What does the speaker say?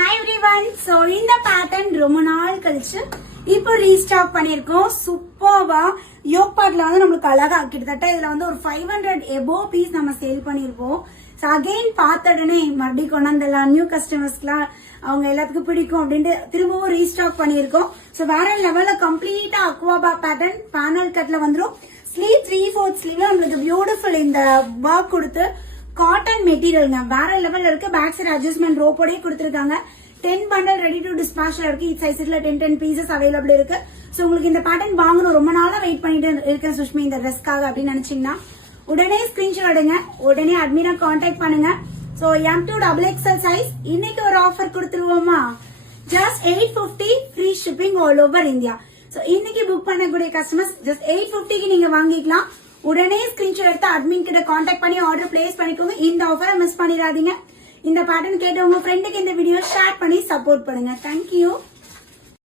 Hi everyone. So இந்த pattern ரொம்ப நாள் கழிச்சு இப்போ ரீஸ்டாக் பண்ணிருக்கோம். சூப்பர்வா யோக் பார்ட்ல வந்து நமக்கு அழகா கிட்டத்தட்ட இதுல வந்து ஒரு 500 above பீஸ் நம்ம சேல் பண்ணிருப்போம். சோ அகைன் பார்த்த உடனே மறுபடியும் கொண்டாந்தலாம் நியூ கஸ்டமர்ஸ்க்குலாம் அவங்க எல்லாத்துக்கும் பிடிக்கும் அப்படின்ட்டு திரும்பவும் ரீஸ்டாக் பண்ணிருக்கோம். சோ வேற லெவல்ல கம்ப்ளீட்டா அக்வாபா பேட்டர்ன் பேனல் கட்ல வந்துரும். ஸ்லீவ் 3/4 ஸ்லீவ்ல உங்களுக்கு பியூட்டிஃபுல் இந்த ஒர்க் கொடுத்து காட்டன் மெட்டீரியல்ங்க வேற லெவல்ல இருக்கு. பேக் சைடு அட்ஜஸ்ட்மெண்ட் ரோப்போடே கொடுத்திருக்காங்க. 10 பண்டல் ரெடி டு டிஸ்பேச்ல இருக்கு. இந்த சைஸ்ல 10 பீசஸ் அவைலபிள் இருக்கு. சோ உங்களுக்கு இந்த பேட்டர்ன் வாங்கணும் ரொம்ப நாளா வெயிட் பண்ணிட்டு இருக்கேன் சுஷ்மி இந்த ட்ரெஸ்க்காக அப்படின்னு நினைச்சீங்கன்னா உடனே ஸ்கிரீன்ஷாட் எடுங்க, உடனே அட்மினை கான்டாக்ட் பண்ணுங்க. சோ M2XXL சைஸ் இன்னைக்கு ஒரு ஆஃபர் கொடுத்துருவோமா? Just 850 free shipping all over India. So இன்னைக்கு புக் பண்ணக்கூடிய கஸ்டமர்ஸ் ஜஸ்ட் 850க்கு நீங்க வாங்கிக்கலாம். உடனே ஸ்கிரீன்ஷாட் எடுத்து அட்மின் கிட்ட கான்டாக்ட் பண்ணி ஆர்டர் பிளேஸ் பண்ணிக்கோங்க. இந்த ஆஃபரை மிஸ் பண்ணிடாதீங்க. இந்த பேட்டர்ன் கேட்ட உங்க ஃப்ரெண்டுக்கு இந்த வீடியோ ஷேர் பண்ணி சப்போர்ட் பண்ணுங்க. தேங்க்யூ.